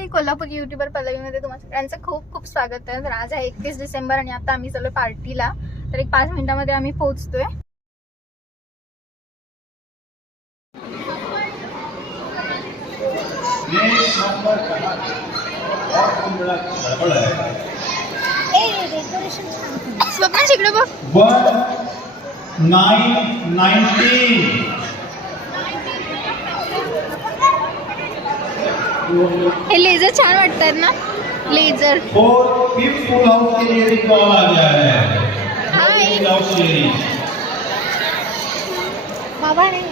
मंडळी, कोल्हापूर युट्यूबर पल्लवीमध्ये तुम्हा सगळ्यांचं खूप खूप स्वागत आहे. तर आज आहे 31 डिसेंबर आणि आता आम्ही चाललोय पार्टीला. तर एक 5 मिनिटांमध्ये आम्ही पोहोचतोय. स्वप्न शिकलो बघ. 1919 हे लेझर छान वाटतात ना, लेझर. और फिफ्थ फुल हाउस के लिए भी कॉल आ गया है. बाबा नाही.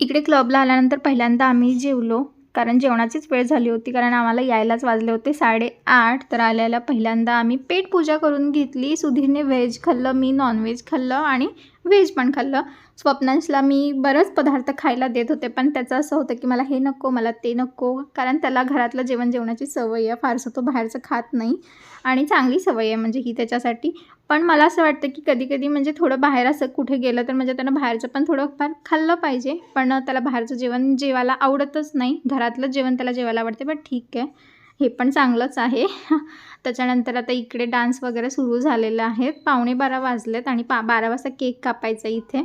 इकडे क्लबला आल्यानंतर पहिल्यांदा आम्ही जेवलो, कारण जेवणाचीच वेळ झाली होती, कारण आम्हाला यायलाच वाजले होते 8:30. तर आल्याला पहिल्यांदा आम्ही पेट पूजा करून घेतली. सुधीरने व्हेज खाल्लं, मी नॉनव्हेज खाल्लं आणि व्हेज पण खाल्लं. स्वप्नांशला मी बरंच पदार्थ खायला देत होते, पण त्याचं असं होतं की मला हे नको, मला ते नको, कारण त्याला घरातलं जेवणाची सवय आहे. फारसं तो बाहेरचं खात नाही आणि चांगली सवय आहे म्हणजे ही त्याच्यासाठी. पण मला असं वाटतं की कधी कधी म्हणजे थोडं बाहेर असं कुठे गेलं तर म्हणजे त्यानं बाहेरचं पण थोडंफार खाल्लं पाहिजे. पण त्याला बाहेरचं जेवण जेवायला आवडतच नाही. घरातलं जेवण त्याला जेवायला आवडते, पण ठीक आहे, हे पण चांगलंच आहे. त्याच्यानंतर आता इकडे डान्स वगैरे सुरू झालेले आहेत. 11:45 वाजलेत आणि 12 वाजता केक कापायचा इथे.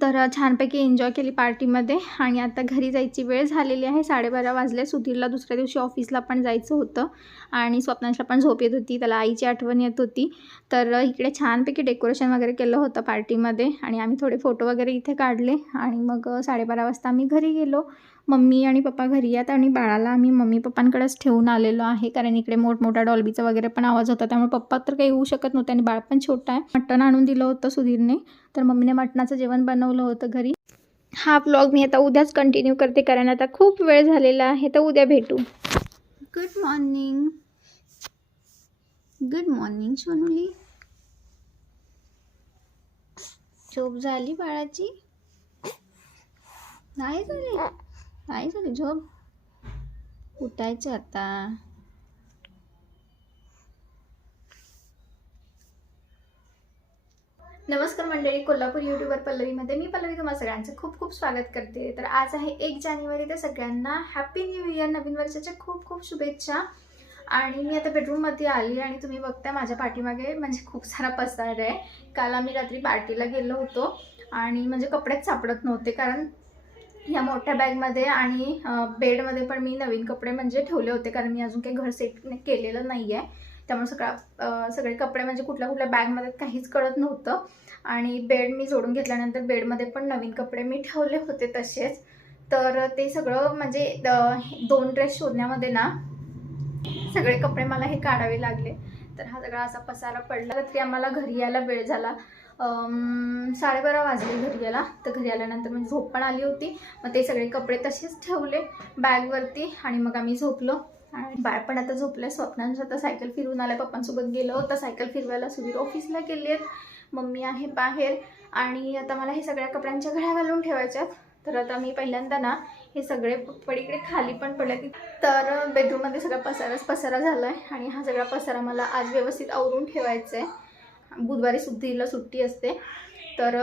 तर छानपैकी एन्जॉय केली पार्टीमध्ये आणि आता घरी जायची वेळ झालेली आहे. 12:30 वाजले. सुधीरला दुसऱ्या दिवशी ऑफिसला पण जायचं होतं आणि स्वप्नांशला पण झोप येत होती, त्याला आईची आठवण येत होती. तर इकडे छानपैकी डेकोरेशन वगैरे केलं होतं पार्टीमध्ये आणि आम्ही थोडे फोटो वगैरे इथे काढले आणि मग 12:30 वाजता आम्ही घरी गेलो. मम्मी आणि पप्पा घरी आहेत आणि बाळाला आम्ही मम्मी पप्पांकडेच ठेवून आलेलो आहे, कारण इकडे मोठमोठा डॉल्बीचा वगैरे पण आवाज होता, त्यामुळे पप्पा तर काही येऊ शकत नव्हते आणि बाळ पण छोटा आहे. मटण आणून दिलं होतं सुधीरने, तर मम्मीने मटणाचं जेवण बनवलं होतं घरी. हा व्लॉग मी आता उद्याच कंटिन्यू करते, कारण आता खूप वेळ झालेला आहे. तर उद्या भेटू. Good morning. Good morning Sonuli. झोप झाली बाळाची? नाही झाली? नाही झाली झोप? उठायचं आता. नमस्कार मंडळी, कोल्हापूर युट्यूबर पल्लवीमध्ये मी पल्लवी तुम्हा सगळ्यांचं खूप खूप स्वागत करते. तर आज आहे 1 जानेवारी. तर सगळ्यांना हॅपी न्यू इयर, नवीन वर्षाच्या खूप खूप शुभेच्छा. आणि मी आता बेडरूममध्ये आली आणि तुम्ही बघता माझ्या पाठीमागे म्हणजे खूप सारा पसार आहे. काल आम्ही रात्री पार्टीला गेलो होतो आणि म्हणजे कपडेच सापडत नव्हते, कारण ह्या मोठ्या बॅगमध्ये आणि बेडमध्ये पण मी नवीन कपडे म्हणजे ठेवले होते, कारण मी अजून काही घर सेट केलेलं नाही आहे. त्यामुळे सगळे कपडे म्हणजे कुठल्या बॅगमध्ये काहीच कळत नव्हतं. आणि बेड मी जोडून घेतल्यानंतर बेडमध्ये पण नवीन कपडे मी ठेवले होते तसेच. तर ते सगळं म्हणजे 2 ड्रेस शोधण्यामध्ये ना सगळे कपडे मला हे काढावे लागले. तर हा सगळा असा पसारा पडला. रात्री आम्हाला घरी यायला वेळ झाला. 12:30 वाजले घरी यायला. तर घरी आल्यानंतर म्हणजे झोप पण आली होती. मग ते सगळे कपडे तसेच ठेवले बॅगवरती आणि मग आम्ही झोपलो. आणि बाळ पण आता झोपलं. स्वप्नांचं आता सायकल फिरवून आल्या, पप्पांसोबत गेलो होतं सायकल फिरवायला. सुधीर ऑफिसला गेले आहेत, मम्मी आहे बाहेर. आणि आता मला हे सगळ्या कपड्यांच्या घड्या घालून ठेवायच्यात. तर आता मी पहिल्यांदा ना हे सगळे पडीकडे खाली पण पडले. तर बेडरूममध्ये सगळा पसारा झाला आहे आणि हा सगळा पसारा मला आज व्यवस्थित आवरून ठेवायचा आहे. बुधवारी सुधीरला सुट्टी असते, तर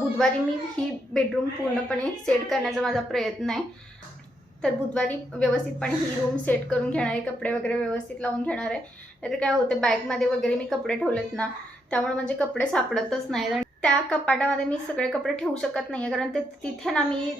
बुधवारी मी ही बेडरूम पूर्णपणे सेट करण्याचा माझा प्रयत्न आहे. तर बुधवारी व्यवस्थितपणे ही रूम सेट करून घेणार आहे, कपडे वगैरे व्यवस्थित लावून घेणार आहे. नाहीतर काय होतं, बॅगमध्ये वगैरे मी कपडे ठेवलेत ना, त्यामुळे म्हणजे कपडे सापडतच नाहीत. आणि त्या कपाटामध्ये मी सगळे कपडे ठेवू शकत नाही आहे, कारण ते तिथे ना मी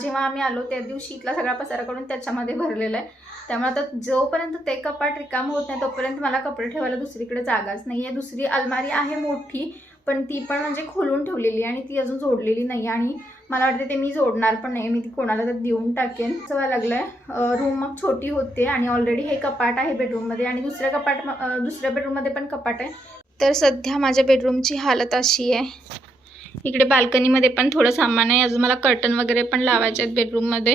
जेव्हा आम्ही आलो त्या दिवशी इथला सगळा पसारा करून त्याच्यामध्ये भरलेला आहे. त्यामुळे आता जोपर्यंत ते कपाट रिकामं होत नाही तोपर्यंत मला कपडे ठेवायला दुसरीकडे जागाच नाही आहे. दुसरी अलमारी आहे मोठी, पण ती पण म्हणजे खोलून ठेवलेली आणि ती अजून जोडलेली नाही. आणि मला वाटते ते मी जोडणार पण नाही, मी ती कोणाला तर देऊन टाकेन असं व्हायला लागलं आहे. रूम मग छोटी होते आणि ऑलरेडी हे कपाट आहे बेडरूममध्ये आणि दुसऱ्या बेडरूममध्ये पण कपाट आहे. तर सध्या माझ्या बेडरूमची हालत अशी आहे. इकडे बाल्कनीमध्ये पण थोडं सामान आहे. अजून मला कर्टन वगैरे पण लावायचे आहेत बेडरूममध्ये.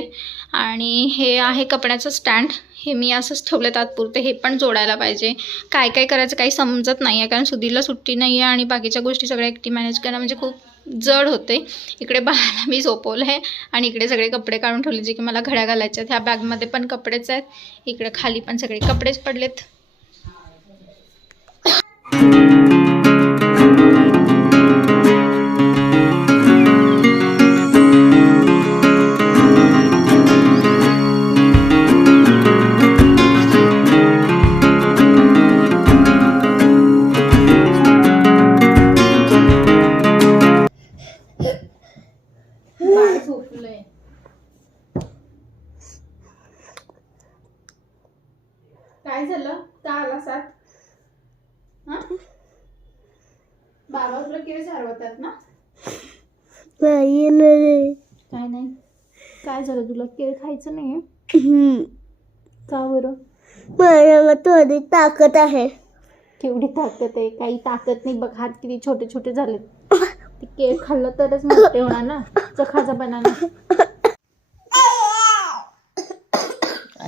आणि हे आहे कपड्याचं स्टँड, हे मी असंच ठेवलं तात्पुरते. हे पण जोडायला पाहिजे. काय काय करायचं काही समजत नाही आहे, कारण सुधीरला सुट्टी नाही आहे आणि बाकीच्या गोष्टी सगळ्या एकटी मॅनेज करणं म्हणजे खूप जड होते. इकडे बाळाला मी झोपवलं आहे आणि इकडे सगळे कपडे काढून ठेवले जे की मला घड्या घालायच्या आहेत. ह्या बॅगमध्ये पण कपडेच आहेत. इकडे खाली पण सगळे कपडेच पडलेत. बाळ झोपलंय. काय झालं? का आला सात? बाबा तुला केळ सारवतात ना? नाही काय नाही. काय झालं तुला? केळ खायचं नाही? का बरं? माझ्यामध्ये थोडी ताकद आहे. केवढी ताकद आहे? काही ताकद नाही बघ. हात किती छोटे छोटे झाले. ते केळ खाल्लं तरच मोठे होणार ना. चखाचा बनाना.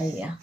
या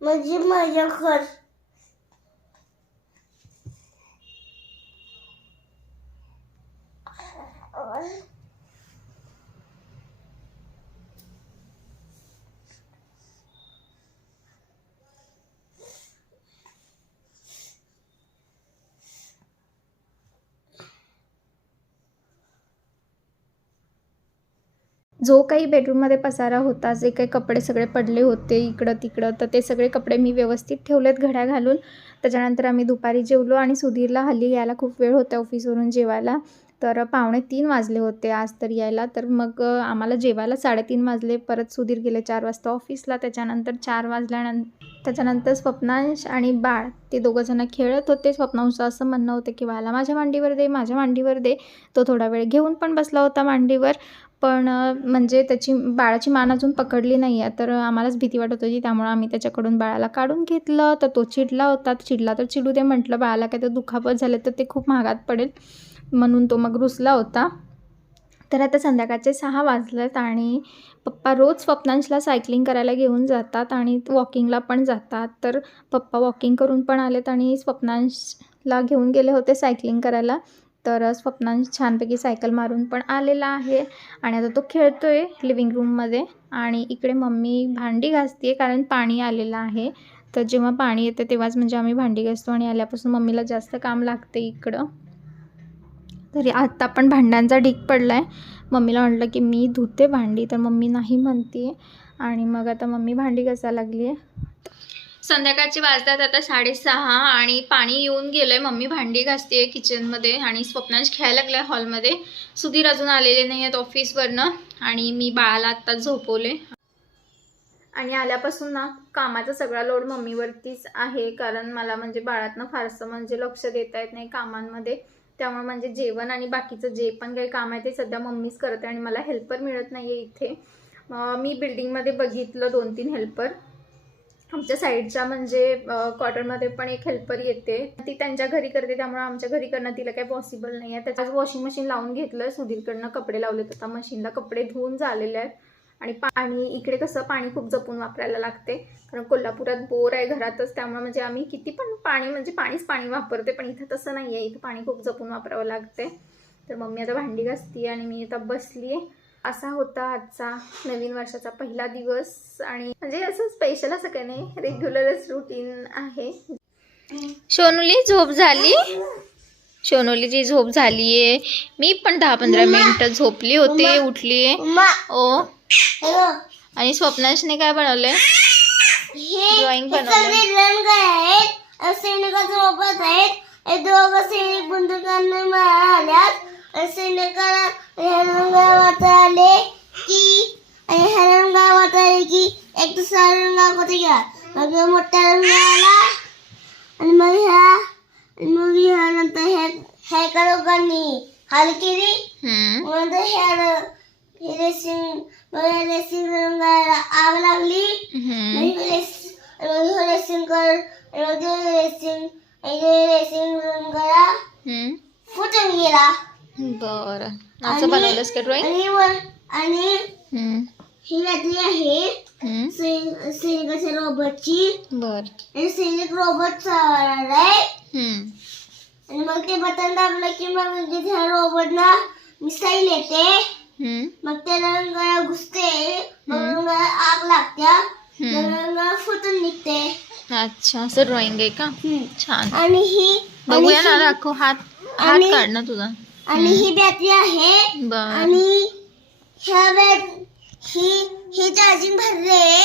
म्हणजे माझ्या घर जो काही बेडरूममध्ये पसारा होता, जे काही कपडे सगळे पडले होते इकडं तिकडं, तर ते सगळे कपडे मी व्यवस्थित ठेवलेत घड्या घालून. त्याच्यानंतर आम्ही दुपारी जेवलो आणि सुधीरला हल्ली यायला खूप वेळ होता ऑफिसवरून जेवायला. तर 2:45 वाजले होते आज तर यायला. तर मग आम्हाला जेवायला 3:30 वाजले. परत सुधीर गेले 4 वाजता ऑफिसला. त्याच्यानंतर 4 त्याच्यानंतर स्वप्नांश आणि बाळ ते दोघंजणं खेळत होते. स्वप्नांशचं असं म्हणणं होतं की बाळाला माझ्या मांडीवर दे, माझ्या मांडीवर दे. तो थोडा वेळ घेऊन पण बसला होता मांडीवर. पण म्हणजे त्याची बाळाची मान अजून पकडली नाही आहे. तर आम्हालाच भीती वाटत होती. त्यामुळे आम्ही त्याच्याकडून बाळाला काढून घेतलं. तर तो चिडला होता. चिडला तर चिडू दे म्हटलं. बाळाला काय तर दुखापत झाले तर ते खूप महागात पडेल म्हणून तो मग रुसला होता. तर आता संध्याकाळचे 6 वाजलेत आणि पप्पा रोज स्वप्नांशला सायकलिंग करायला घेऊन जातात आणि वॉकिंगला पण जातात. तर पप्पा वॉकिंग करून पण आलेत आणि स्वप्नांशला घेऊन गेले होते सायकलिंग करायला. तर स्वप्नांश छानपैकी सायकल मारून पण आलेला आहे आणि आता तो खेळतोय लिव्हिंग रूममध्ये. आणि इकडे मम्मी भांडी घासते कारण पाणी आलेलं आहे. तर जेव्हा पाणी येते तेव्हाच म्हणजे आम्ही भांडी घासतो आणि आल्यापासून मम्मीला जास्त काम लागते इकडं. तरी आत्ता पण भांड्यांचा ढीग पडला आहे. मम्मीला म्हटलं की मी धुते भांडी, तर मम्मी नाही म्हणते आणि मग आता मम्मी भांडी घासायला लागली आहे. संध्याकाळचे वाजतात आता 6:30 आणि पाणी येऊन गेलं आहे. मम्मी भांडी घासते किचनमध्ये आणि स्वप्नांश खेळायला लागला आहे हॉलमध्ये. सुधीर अजून आलेले नाही आहेत ऑफिसवरनं आणि मी बाळाला आत्ता झोपवले. आणि आल्यापासून ना कामाचा सगळा लोड मम्मीवरतीच आहे कारण मला म्हणजे बाळातनं फारसं म्हणजे लक्ष देता येत नाही कामांमध्ये. त्यामुळे म्हणजे जेवण आणि बाकीचं जे पण काही काम आहे ते सध्या मम्मीच करते आणि मला हेल्पर मिळत नाही आहे इथे. मी बिल्डिंगमध्ये बघितलं 2-3 हेल्पर. आमच्या साईडच्या म्हणजे क्वार्टरमध्ये पण एक हेल्पर येते. ती त्यांच्या घरी करते त्यामुळे आमच्या घरी करणं तिला काही पॉसिबल नाही आहे. त्याच्याच वॉशिंग मशीन लावून घेतलं. सुधीरकडनं कपडे लावलेत. आता मशीनला कपडे धुवून झालेले आहेत. आणि इकडे कसं पाणी खूप जपून वापरायला लागते कारण कोल्हापुरात बोर आहे घरातच. त्यामुळे म्हणजे आम्ही किती पण पाणी म्हणजे पाणी वापरते, पण इथं तसं नाही आहे. इथं पाणी खूप जपून वापरावं लागते. तर मम्मी आता भांडी घासते आणि मी आता बसली आहे. असा होता आजचा नवीन वर्षाचा पहिला दिवस आणि म्हणजे असं स्पेशल असं काही नाही, रेग्युलरच रुटीन आहे. सोनूली झोप झाली. सोनूलीची झोप झालीये. मी पण 10-15 मिनिटं झोपली होते, उठली. ओ आणि स्वप्नांशने काय बनवलंय? ड्रॉइंग बनवलंय. एक दुसरा रंगा होते घ्या मग मोठ्या रंगाला आणि मग ह्या नंतर हे करोगांनी हाल केली. नंतर हे रेसिंग रंगाला आग लागली. रेसिंग रंगाला फुटून गेला. बरं असं बनवलंस का ड्रॉइंग? आणि ही बॅटरी आहे सैनिकाच्या रोबोटची. बर. आणि सैनिक रोबोट चालणार आहे. आणि मग ते बटन दाबलं की मग त्या रोबोटला मिसाईल येते. मग त्या रंगाला घुसते. मग रंगाला आग लागत्या. मग रंगाला फुटून निघते. अच्छा, असं ड्रॉइंग आहे का? छान. आणि ही बघूया ना, दाखव. हात काढ ना तुझा. आणि ही बॅटरी आहे. बर. आणि ह्या ही चार्जिंग भरले.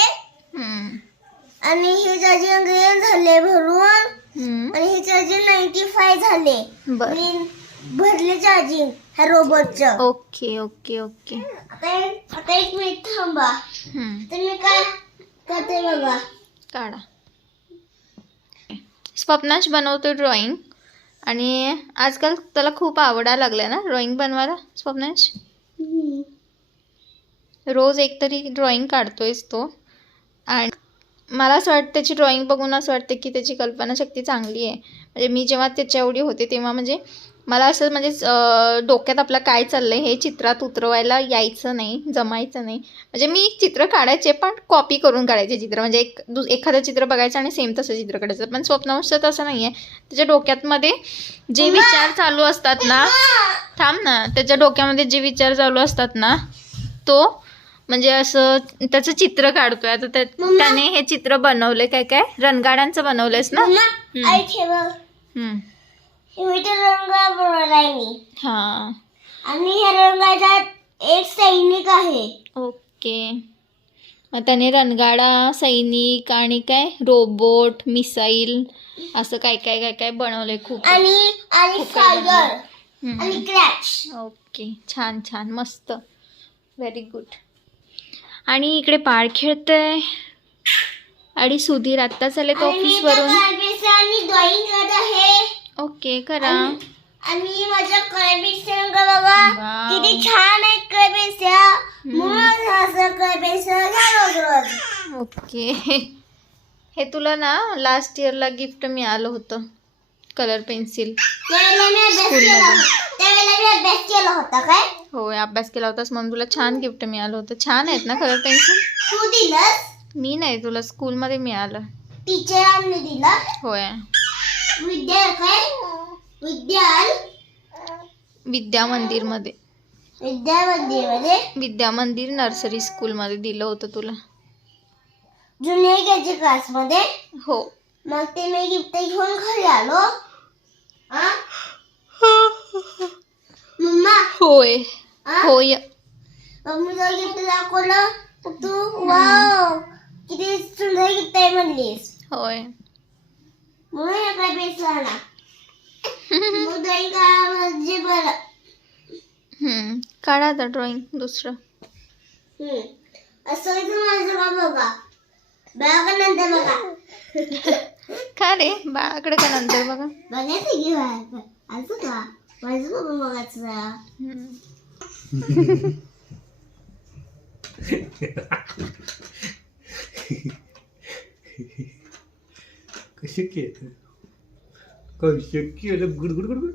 आणि हे चार्जिंग झाले भरून. आणि हे चार्जिंग 95 झाले. बर. भरले चार्जिंग ह्या रोबोटचं. Okay okay okay. आता एक मिनिट थांबा. तर मी काय करते बघा. काढा. स्वप्नाश बनवतो ड्रॉइंग. आणि आजकाल त्याला खूप आवडायला लागलाय ना ड्रॉइंग बनवायला. स्वप्नाश रोज एकतरी ड्रॉइंग काढतोयच तो. आणि मला असं वाटतं त्याची ड्रॉइंग बघून असं वाटतं की त्याची कल्पनाशक्ती चांगली आहे. म्हणजे मी जेव्हा त्याच्या एवढी होते तेव्हा म्हणजे मला असं म्हणजे डोक्यात आपलं काय चाललंय हे चित्रात उतरवायला यायचं नाही, जमायचं नाही. म्हणजे मी चित्र काढायचे पण कॉपी करून काढायचे चित्र. म्हणजे एखादं चित्र बघायचं आणि सेम तसं चित्र काढायचं. पण स्वप्नावंश तसं नाही आहे. त्याच्या डोक्यामध्ये जे विचार चालू असतात ना, थांब ना, त्याच्या डोक्यामध्ये जे विचार चालू असतात ना, तो म्हणजे असं त्याचं चित्र काढतोय. आता त्याने हे चित्र बनवलंय. काय रणगाड्यांचं बनवलंयस ना? रंग बनवलाय मी. हा. आणि ह्या रंगाच्यात एक सैनिक आहे. ओके. मग त्याने रणगाडा, सैनिक आणि काय रोबोट, मिसाईल असं काय काय काय काय बनवलंय खूप. आणि फायर आणि क्रॅश. ओके, छान छान, मस्त, व्हेरी गुड. आणि इकडे बाळ खेळतंय. आणि सुधीर आत्ताच आले ऑफिसवरून. आणि ड्रॉइंग करत आहे. ओके, करा. आणि माझ्या कळपेन्सिल रंग बघा किती छान आहे. कळपेन्सिल म्हणून असं कळपेन्सिल घ्या रोज. ओके. हे तुला ना लास्ट इयरला गिफ्ट मिळालं होतं, कलर पेन्सिल. त्यावेळेला मी अभ्यास केला होता. काय होय, अभ्यास केला होतास म्हणून तुला छान गिफ्ट मिळालं होतं. छान आहेत ना कलर पेन्सिल? तू दिलंस? मी नाही, तुला स्कूलमध्ये मिळालं. टीचरांनी दिला? होय. विद्या मंदिरमध्ये. विद्या मंदिर नर्सरी स्कूलमध्ये दिलं होतं तुला. जुनियर केजी क्लासमध्ये? हो. मग ते मी गिफ्ट घेऊन घरी आलो. मम्मा. होय होय. मग मी गिफ्ट दाखवलं. तू वाव किती सुंदर गिफ्ट आहे म्हणलीस. होय. म्हणून एका पेन्सिल ना मग ड्रॉइंग काढा म्हणजे बरं. काढा आता ड्रॉइंग दुसरं. असं माझं का बघा. बाळाकडे नंतर बघा. का रे, बाळाकडे का नंतर बघा? बघायचं की असं का माझं बघून बघायचं. कशी केलं good good good good.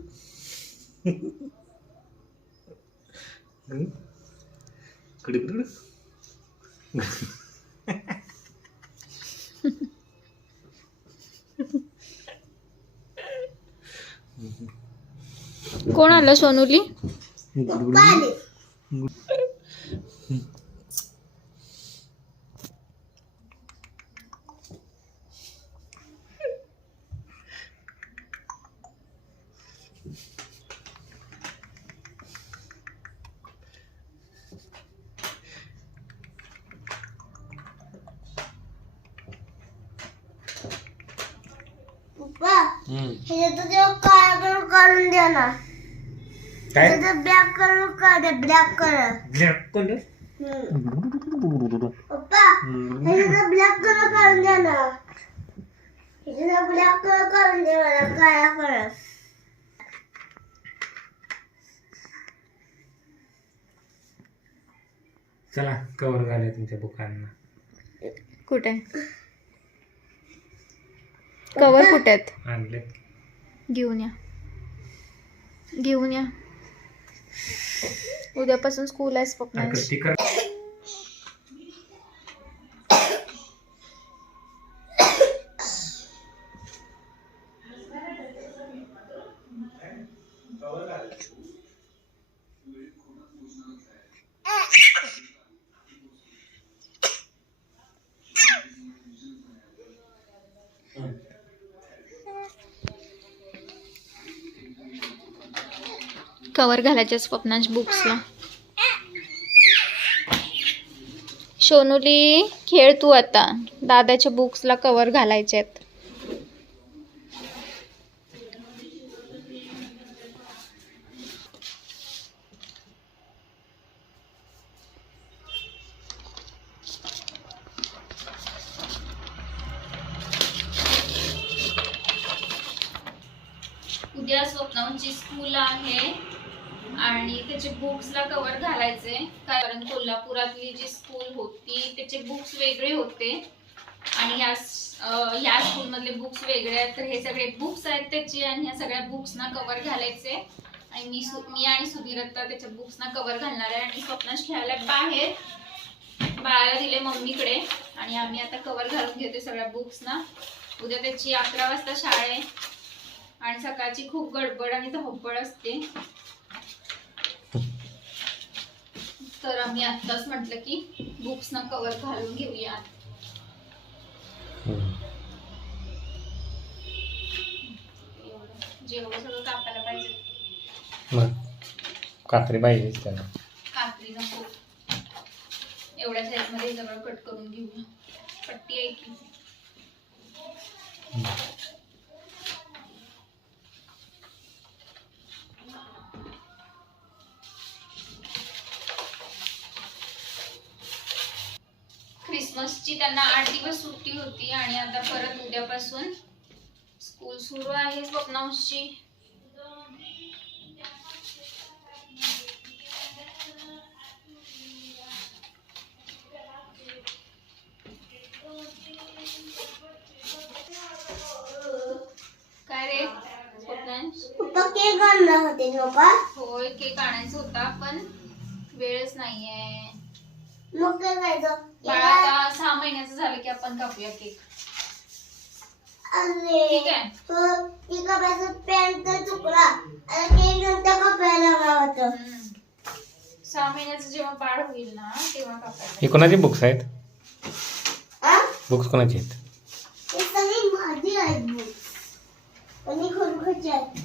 Good कोण आलं सोनुली? काढून द्या ना. ब्लॅक कलर काढा. Black colour. पप्पा ब्लॅक कलर काढून द्या ना. ब्लॅक कलर काढून द्या मला. काळा कलर. चला कवर झाले तुमच्या बुकांना. कुठे कवर? कुठे आहेत? आणले. घेऊन या, घेऊन या. उद्यापासून स्कूल आहे स्वप्नांश. कवर घालायचे स्वप्नांश बुक्सला. सोनुली खेळ तू आता, दादाच्या बुक्सला कवर घालायचे आहेत. उद्या स्वप्नांची स्कूल आहे आणि त्याचे बुक्सला कवर घालायचे, कारण कोल्हापुरातली जी स्कूल होती त्याचे बुक्स वेगळे होते आणि या स्कूलमधले बुक्स वेगळे आहेत. तर हे सगळे बुक्स आहेत त्याचे आणि ह्या सगळ्या बुक्सना कवर घालायचे आणि मी आणि सुधीर आता त्याच्या बुक्सना कवर घालणार आहे. आणि स्वप्नांश खेळायला बाहेर, बाळाला दिले मम्मीकडे आणि आम्ही आता कवर घालून घेतोय सगळ्या बुक्सना. उद्या त्याची 11 वाजता शाळा आहे आणि सकाळची खूप गडबड आणि धावपळ असते. तर आम्ही आत्ताच म्हटलं की बुक्सना कवर घालून घेऊया. जेवढं सगळं कापायला पाहिजे, कात्री पाहिजे त्याला. कात्री नको, एवढ्या साईज मध्ये सगळं कट करून घेऊया. पट्टी आहे की क्रिसमसची त्यांना 8 दिवस सुट्टी होती आणि आता परत उद्यापासून स्कूल सुरू आहे स्वप्नांशची. काय रे स्वप्नांश? पप्पा केक आणणार होते पप्पा. होय, केक आणायचा होता पण वेळच नाहीये. मग काय करायचं? बाळा आता 6 महिन्याचं झालं की आपण कापूया केक. अरे ठीक आहे. तो ती कापायचं पॅन्ट तर चुकला आणि केक नंतर कापायला लागला होता. 6 महिन्याचं जेव्हा बाळ होईल ना तेव्हा कापायचं. हे कोणाचे बुक्स आहेत? आ? बुक्स कोणाचे आहेत? हे सगळी माझी आहेत बुक्स आणि खरोखरची आहेत.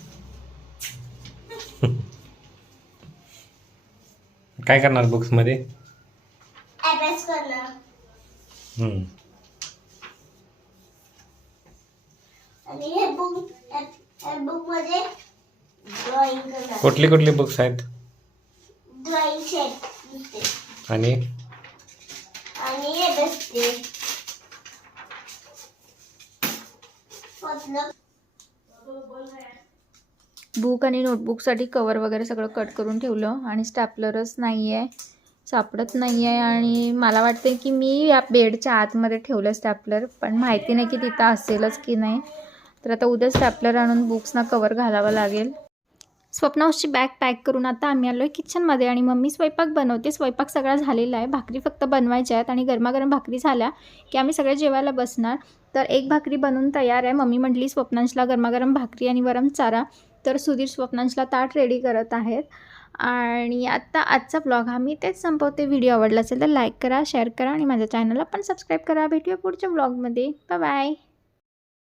काय करणार बुक्स मध्ये? अभ्यास करणार आणि हे बुक मध्ये ड्रॉइंग करणार. कुठली कुठली बुक्स आहेत? ड्रॉइंग सेट दिसते आणि हे बसते. बुक आणि नोटबुकसाठी कवर वगैरे सगळं कट करून ठेवलं आणि स्टॅपलरच नाही आहे, सापडत नाही आहे. आणि मला वाटते की मी या बेडच्या आतमध्ये ठेवलं स्टॅपलर, पण माहिती नाही की तिथं असेलच की नाही. तर आता उद्या स्टॅपलर आणून बुक्सना कवर घालावं लागेल. स्वप्नांशची बॅग पॅक करून आता आम्ही आलो आहे किचनमध्ये आणि मम्मी स्वयंपाक बनवते. स्वयंपाक सगळा झालेला आहे, भाकरी फक्त बनवायच्या आहेत आणि गरमागरम भाकरी झाल्या की आम्ही सगळे जेवायला बसणार. तर एक भाकरी बनवून तयार आहे. मम्मी म्हटली स्वप्नांशला गरमागरम भाकरी आणि वरम चारा. तर सुधीर स्वप्नांशला ताट रेडी करत आहेत. आणि आता आजचा ब्लॉग हा मी तेच संपवते. व्हिडिओ आवडला असेल तर लाईक करा, शेअर करा आणि माझ्या चॅनलला पण सबस्क्राईब करा. भेटूया पुढच्या ब्लॉगमध्ये. Bye bye.